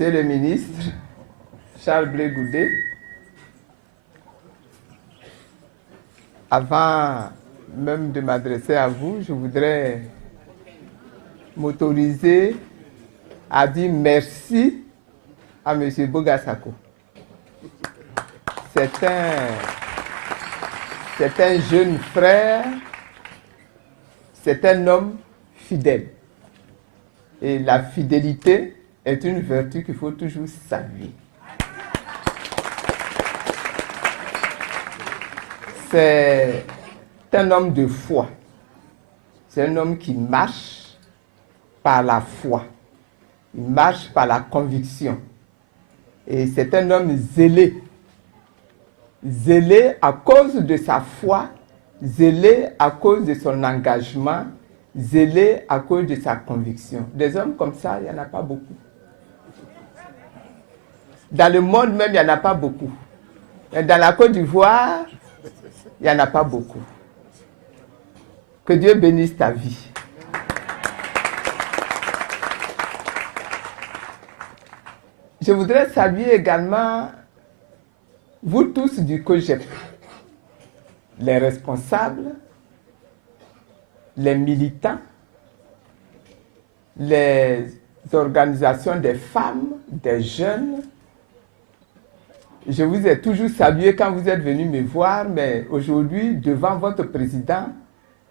Monsieur le ministre, Charles Blé Goudé, avant même de m'adresser à vous, je voudrais m'autoriser à dire merci à M. Bogasako. C'est un jeune frère, c'est un homme fidèle. Et la fidélité est une vertu qu'il faut toujours saluer. C'est un homme de foi. C'est un homme qui marche par la foi. Il marche par la conviction. Et c'est un homme zélé. Zélé à cause de sa foi, zélé à cause de son engagement, zélé à cause de sa conviction. Des hommes comme ça, il n'y en a pas beaucoup. Dans le monde même, il n'y en a pas beaucoup. Et dans la Côte d'Ivoire, il n'y en a pas beaucoup. Que Dieu bénisse ta vie. Je voudrais saluer également vous tous du COJEP, les responsables, les militants, les organisations des femmes, des jeunes. Je vous ai toujours salué quand vous êtes venus me voir, mais aujourd'hui, devant votre président,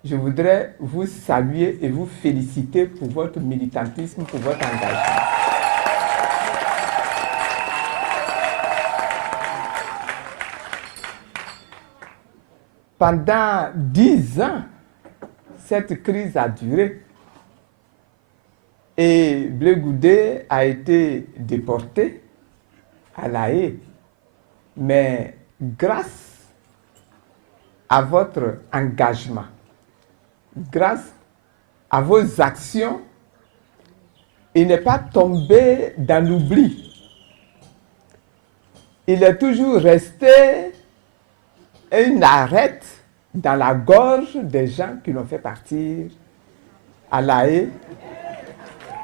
je voudrais vous saluer et vous féliciter pour votre militantisme, pour votre engagement. Pendant 10 ans, cette crise a duré et Blé Goudé a été déporté à La Haye. Mais grâce à votre engagement, grâce à vos actions, il n'est pas tombé dans l'oubli. Il est toujours resté une arête dans la gorge des gens qui l'ont fait partir à La Haye.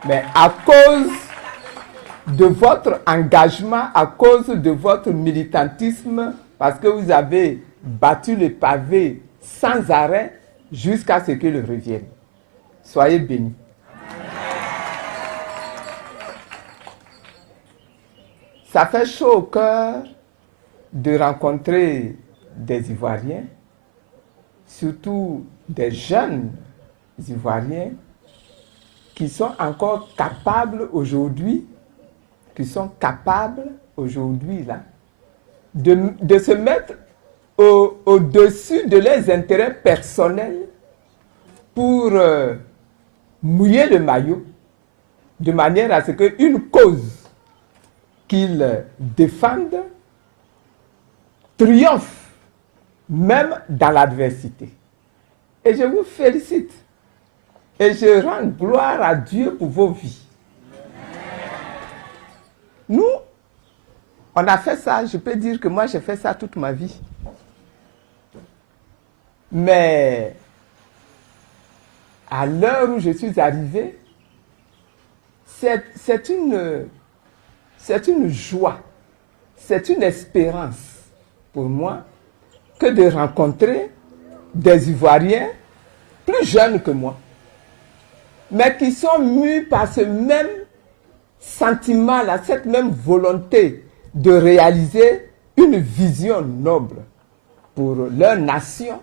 Mais à cause de votre engagement, à cause de votre militantisme, parce que vous avez battu le pavé sans arrêt jusqu'à ce qu'il revienne. Soyez bénis. Ça fait chaud au cœur de rencontrer des Ivoiriens, surtout des jeunes Ivoiriens qui sont encore capables aujourd'hui, là, de se mettre au-dessus de leurs intérêts personnels pour mouiller le maillot, de manière à ce qu'une cause qu'ils défendent triomphe même dans l'adversité. Et je vous félicite. Et je rends gloire à Dieu pour vos vies. Nous, on a fait ça, je peux dire que moi j'ai fait ça toute ma vie. Mais à l'heure où je suis arrivé, c'est une joie, c'est une espérance pour moi que de rencontrer des Ivoiriens plus jeunes que moi, mais qui sont mus par ce même sentiment-là, cette même volonté de réaliser une vision noble pour leur nation,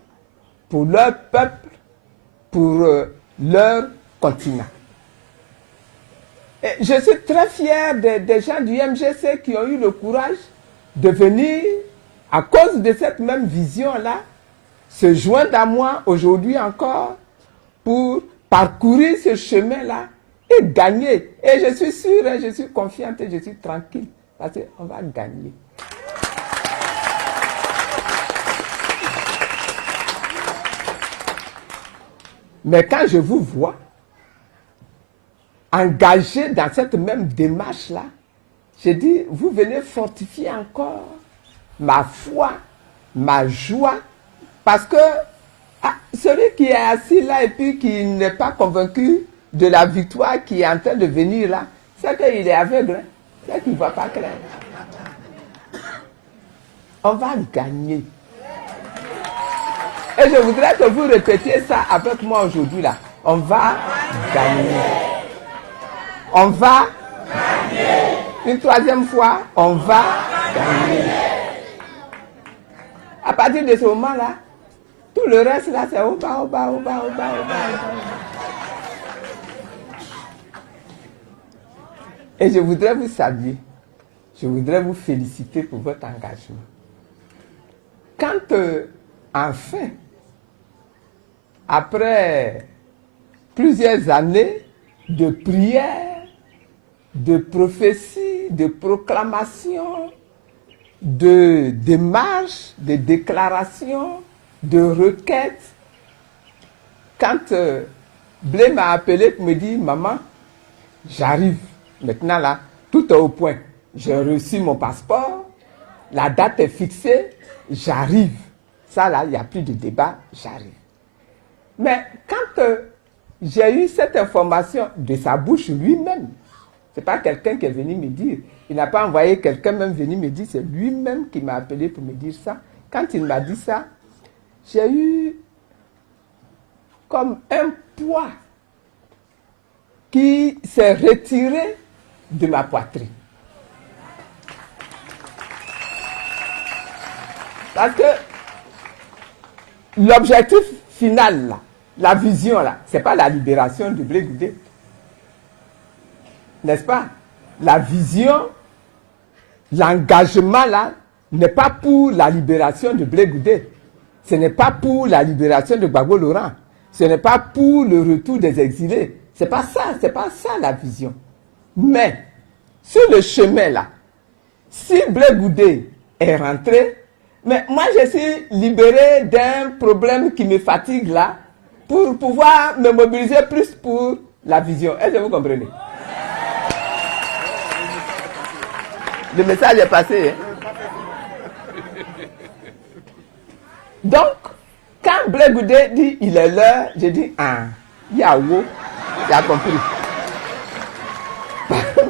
pour leur peuple, pour leur continent. Et je suis très fier des gens du MGC qui ont eu le courage de venir, à cause de cette même vision-là, se joindre à moi aujourd'hui encore pour parcourir ce chemin-là et gagner. Et je suis sûre, je suis confiante et je suis tranquille parce qu'on va gagner. Mais quand je vous vois engagé dans cette même démarche-là, je dis, vous venez fortifier encore ma foi, ma joie, parce que celui qui est assis là et puis qui n'est pas convaincu de la victoire qui est en train de venir là, c'est qu'il est aveugle. Hein? C'est qu'il ne voit pas clair. On va gagner. Et je voudrais que vous répétiez ça avec moi aujourd'hui là. On va gagner. On va gagner. Une troisième fois, on va gagner. À partir de ce moment-là, tout le reste là, c'est au bas, au bas, au bas, au bas, au bas, au bas. Et je voudrais vous saluer. Je voudrais vous féliciter pour votre engagement. Quand, enfin, après plusieurs années de prières, de prophéties, de proclamations, de démarches, de déclarations, de requêtes, quand Blé m'a appelé pour me dire, maman, j'arrive. Maintenant là, tout est au point. J'ai reçu mon passeport, la date est fixée, j'arrive. Ça là, il n'y a plus de débat, j'arrive. Mais quand j'ai eu cette information de sa bouche lui-même, ce n'est pas quelqu'un qui est venu me dire, il n'a pas envoyé quelqu'un même venir me dire, c'est lui-même qui m'a appelé pour me dire ça. Quand il m'a dit ça, j'ai eu comme un poids qui s'est retiré de ma poitrine. Parce que l'objectif final, là, la vision, là, ce n'est pas la libération de Blé Goudé. N'est-ce pas? La vision, l'engagement, là, n'est pas pour la libération de Blé Goudé. Ce n'est pas pour la libération de Gbagbo Laurent. Ce n'est pas pour le retour des exilés. C'est pas ça la vision. Mais, sur le chemin là, si Blé Goudé est rentré, mais moi je suis libéré d'un problème qui me fatigue là, pour pouvoir me mobiliser plus pour la vision. Est-ce que vous comprenez? Le message est passé. Hein? Donc, quand Blé Goudé dit il est l'heure, je dis ah, Yahoo, il a compris.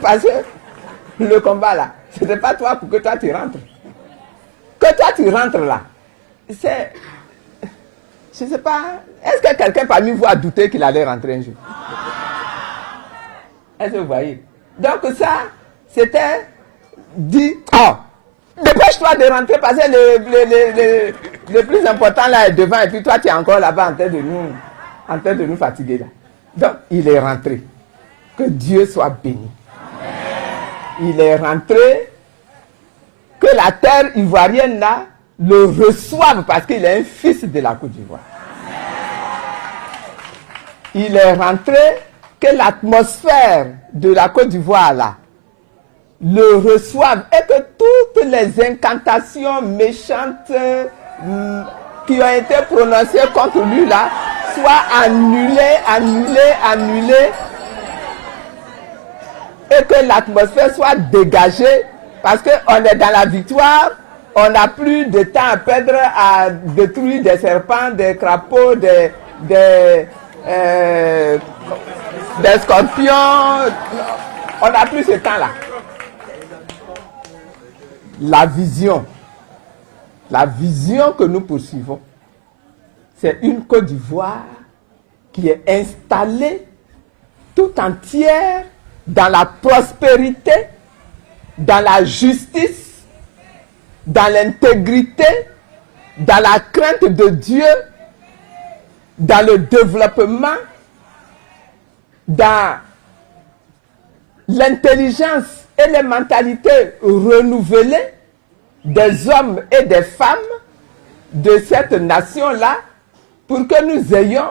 Parce que le combat là, ce n'est pas toi pour que toi tu rentres. Que toi tu rentres là, c'est. Je ne sais pas. Est-ce que quelqu'un parmi vous a douté qu'il allait rentrer un jour? Est-ce que vous voyez? Donc ça, c'était dit, oh, dépêche-toi de rentrer parce que le plus important là est devant et puis toi tu es encore là-bas en train de nous fatiguer là. Donc il est rentré. Que Dieu soit béni. Il est rentré. Que la terre ivoirienne là le reçoive parce qu'il est un fils de la Côte d'Ivoire. Il est rentré, que l'atmosphère de la Côte d'Ivoire là le reçoive et que toutes les incantations méchantes qui ont été prononcées contre lui là soient annulées et que l'atmosphère soit dégagée parce qu'on est dans la victoire. On n'a plus de temps à perdre à détruire des serpents, des crapauds, des scorpions. On n'a plus ce temps-là. La vision que nous poursuivons, c'est une Côte d'Ivoire qui est installée tout entière dans la prospérité, dans la justice, dans l'intégrité, dans la crainte de Dieu, dans le développement, dans l'intelligence et les mentalités renouvelées des hommes et des femmes de cette nation-là, pour que nous ayons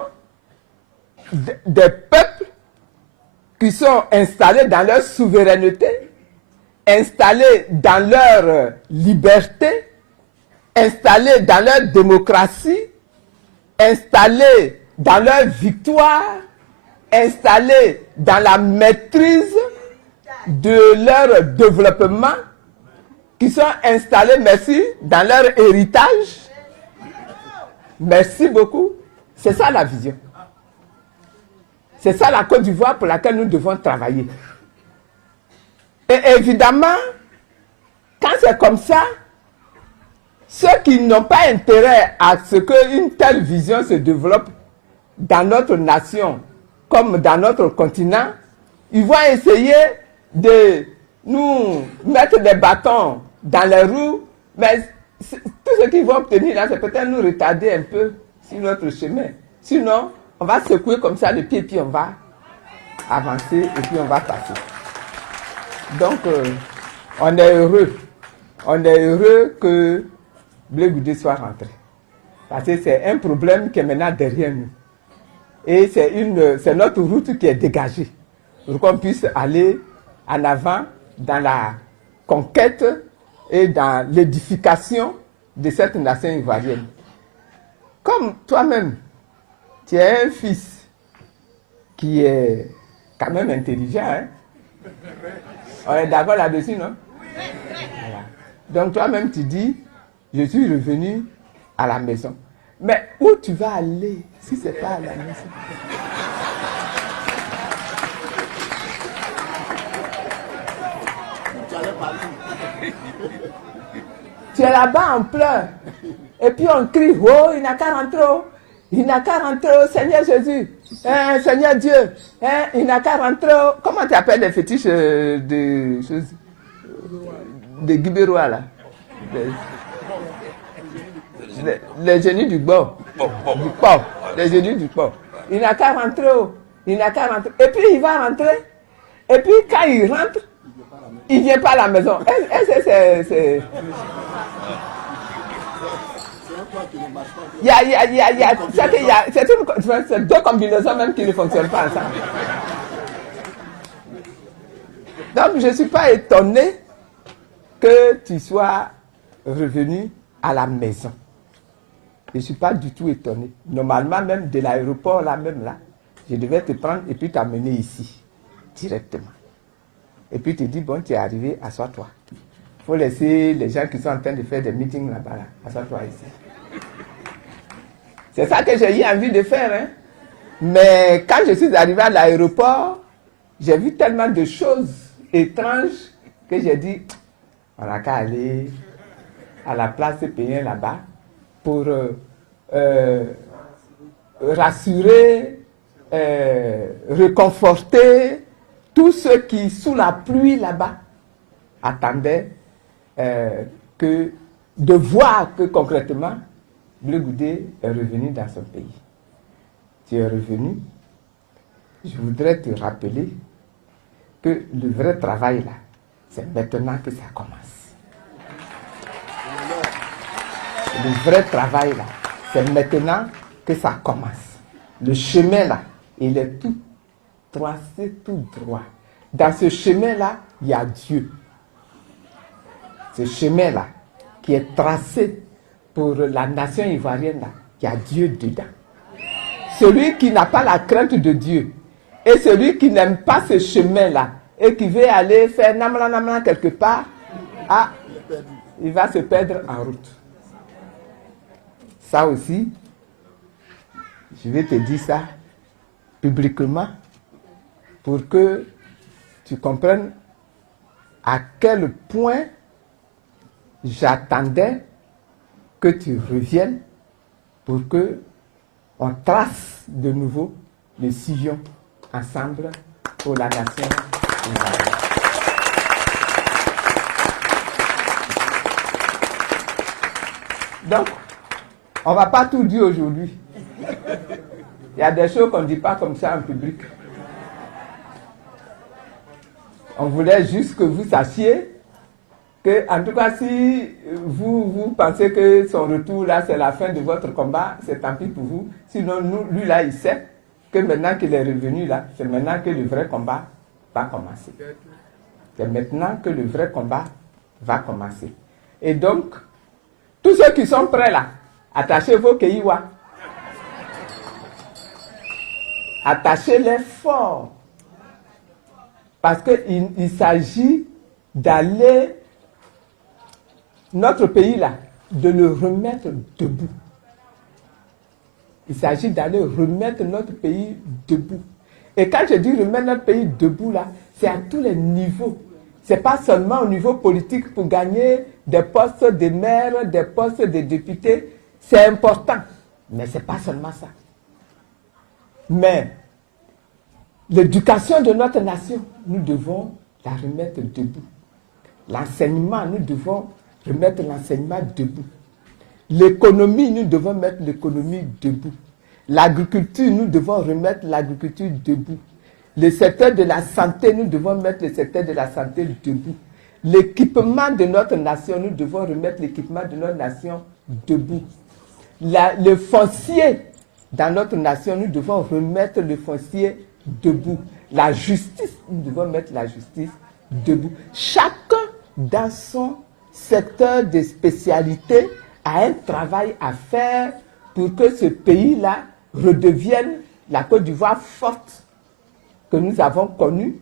des peuples qui sont installés dans leur souveraineté, installés dans leur liberté, installés dans leur démocratie, installés dans leur victoire, installés dans la maîtrise de leur développement, qui sont installés, merci, dans leur héritage. Merci beaucoup. C'est ça la vision. C'est ça la Côte d'Ivoire pour laquelle nous devons travailler. Et évidemment, quand c'est comme ça, ceux qui n'ont pas intérêt à ce qu'une telle vision se développe dans notre nation, comme dans notre continent, ils vont essayer de nous mettre des bâtons dans les roues, mais tout ce qu'ils vont obtenir là, c'est peut-être nous retarder un peu sur notre chemin. Sinon, on va secouer comme ça le pied, puis on va avancer et puis on va passer. Donc, on est heureux. On est heureux que Blé Goudé soit rentré. Parce que c'est un problème qui est maintenant derrière nous. Et c'est notre route qui est dégagée pour qu'on puisse aller en avant dans la conquête et dans l'édification de cette nation ivoirienne. Comme toi-même, tu es un fils qui est quand même intelligent, hein? On est d'accord là-dessus, non? Voilà. Donc toi-même, tu dis, je suis revenu à la maison. Mais où tu vas aller si ce n'est pas à la maison? Tu es là-bas en pleurs. Et puis on crie, oh, il n'a qu'à rentrer, oh. Il n'a qu'à rentrer, oh, Seigneur Jésus, hein, Seigneur Dieu, hein, il n'a qu'à rentrer, oh. Comment tu appelles les fétiches de choses, de Guibérois là? Les génies du bord. Du port. Les génies du port. Il n'a qu'à rentrer, oh. Il n'a qu'à rentrer. Et puis il va rentrer. Et puis quand il rentre, il ne vient pas à la maison. C'est deux combinaisons même qui ne fonctionnent pas ensemble. Donc je ne suis pas étonné que tu sois revenu à la maison. Je ne suis pas du tout étonné. Normalement, même de l'aéroport, là, même là, je devais te prendre et puis t'amener ici, directement. Et puis tu dis, bon, tu es arrivé, assois-toi. Il faut laisser les gens qui sont en train de faire des meetings là-bas, là. Assois-toi ici. C'est ça que j'ai eu envie de faire, hein. Mais quand je suis arrivé à l'aéroport, j'ai vu tellement de choses étranges que j'ai dit, on n'a qu'à aller à la place de payer là-bas pour rassurer, réconforter tous ceux qui, sous la pluie là-bas, attendaient de voir que concrètement, Blé Goudé est revenu dans son pays. Tu es revenu. Je voudrais te rappeler que le vrai travail là, c'est maintenant que ça commence. Le vrai travail là, c'est maintenant que ça commence. Le chemin là, il est tout tracé, tout droit. Dans ce chemin là, il y a Dieu. Ce chemin là, qui est tracé pour la nation ivoirienne là, il y a Dieu dedans. Celui qui n'a pas la crainte de Dieu et celui qui n'aime pas ce chemin là et qui veut aller faire namla namla quelque part, il va se perdre en route. Ça aussi, je vais te dire ça publiquement pour que tu comprennes à quel point j'attendais que tu reviennes pour que on trace de nouveau le sillon ensemble pour la nation ivoirienne. Donc, on ne va pas tout dire aujourd'hui. Il y a des choses qu'on ne dit pas comme ça en public. On voulait juste que vous sachiez que, en tout cas, si vous pensez que son retour là, c'est la fin de votre combat, c'est tant pis pour vous. Sinon, lui là, il sait que maintenant qu'il est revenu là, c'est maintenant que le vrai combat va commencer. C'est maintenant que le vrai combat va commencer. Et donc, tous ceux qui sont prêts là, attachez vos kéiwa. Attachez-les fort. Parce qu'il s'agit d'aller, notre pays là, de le remettre debout. Il s'agit d'aller remettre notre pays debout. Et quand je dis remettre notre pays debout là, c'est à tous les niveaux. Ce n'est pas seulement au niveau politique pour gagner des postes de maire, des postes de députés. C'est important, mais ce n'est pas seulement ça. Mais l'éducation de notre nation, nous devons la remettre debout. L'enseignement, nous devons remettre l'enseignement debout. L'économie, nous devons mettre l'économie debout. L'agriculture, nous devons remettre l'agriculture debout. Le secteur de la santé, nous devons mettre le secteur de la santé debout. L'équipement de notre nation, nous devons remettre l'équipement de notre nation debout. Le foncier dans notre nation, nous devons remettre le foncier debout. La justice, nous devons mettre la justice debout. Chacun dans son secteur de spécialité a un travail à faire pour que ce pays-là redevienne la Côte d'Ivoire forte que nous avons connue,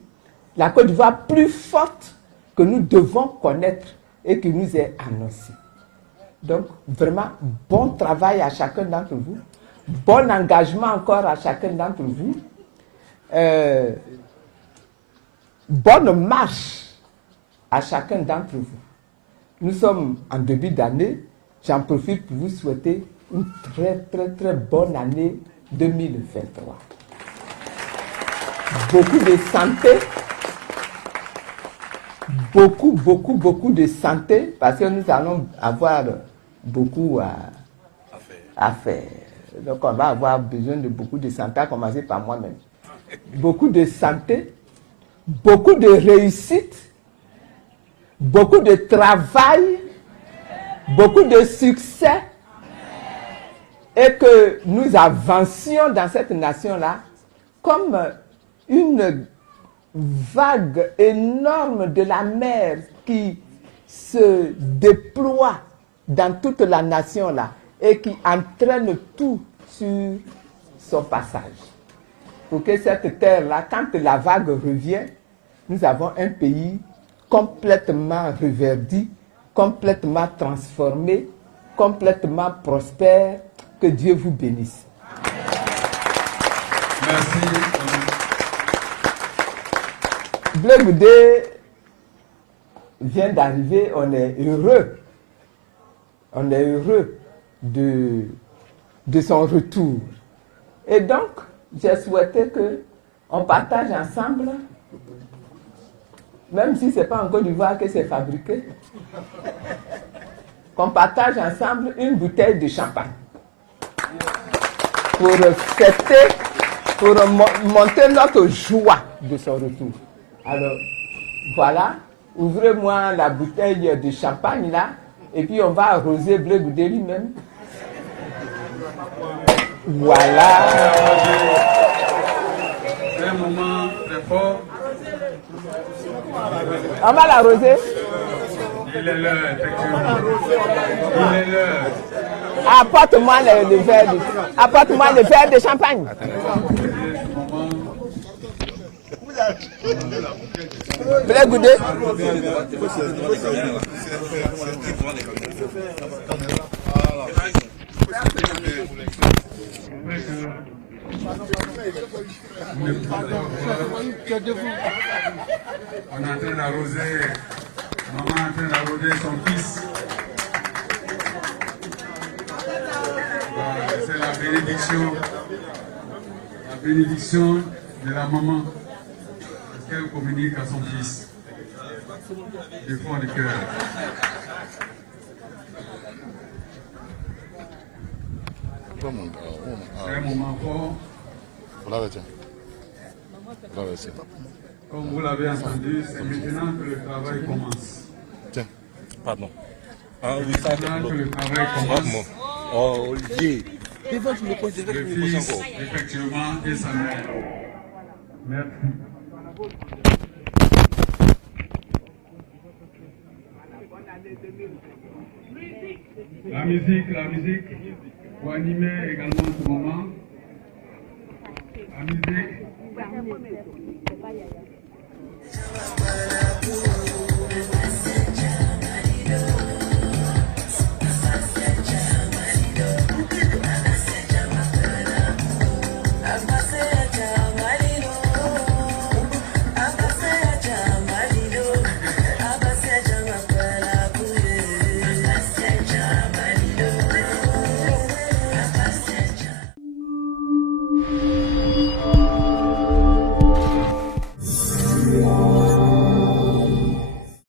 la Côte d'Ivoire plus forte que nous devons connaître et qui nous est annoncée. Donc, vraiment, bon travail à chacun d'entre vous, bon engagement encore à chacun d'entre vous, bonne marche à chacun d'entre vous. Nous sommes en début d'année, j'en profite pour vous souhaiter une très très très bonne année 2023. Beaucoup de santé, beaucoup de santé, parce que nous allons avoir beaucoup à faire. Donc on va avoir besoin de beaucoup de santé, à commencer par moi-même. Beaucoup de santé, beaucoup de réussite, beaucoup de travail, beaucoup de succès, et que nous avancions dans cette nation-là comme une vague énorme de la mer qui se déploie dans toute la nation-là et qui entraîne tout sur son passage. Pour que cette terre-là, quand la vague revient, nous avons un pays complètement reverdi, complètement transformé, complètement prospère. Que Dieu vous bénisse. Merci. Blé Goudé vient d'arriver, on est heureux. On est heureux de son retour. Et donc, j'ai souhaité qu'on partage ensemble, même si ce n'est pas en Côte d'Ivoire que c'est fabriqué, qu'on partage ensemble une bouteille de champagne. Pour fêter, pour monter notre joie de son retour. Alors, voilà, ouvrez-moi la bouteille de champagne là, et puis on va arroser Blé Goudé lui-même. Voilà. C'est un moment très fort. On va l'arroser. Il est l'heure, effectivement. Il est l'heure. Apporte-moi apporte-moi le verre de champagne. Blé Goudé. On est en train d'arroser, maman est en train d'arroser son fils. C'est la bénédiction de la maman, parce qu'elle communique à son fils du fond du cœur. C'est un moment fort. Comme vous l'avez entendu, c'est maintenant que le travail commence. Tiens, pardon. Ah oui, C'est maintenant que le travail commence. Oh, Olivier. Le fils, effectivement, et sa mère. Merci. La musique, pour animer également ce moment. La musique.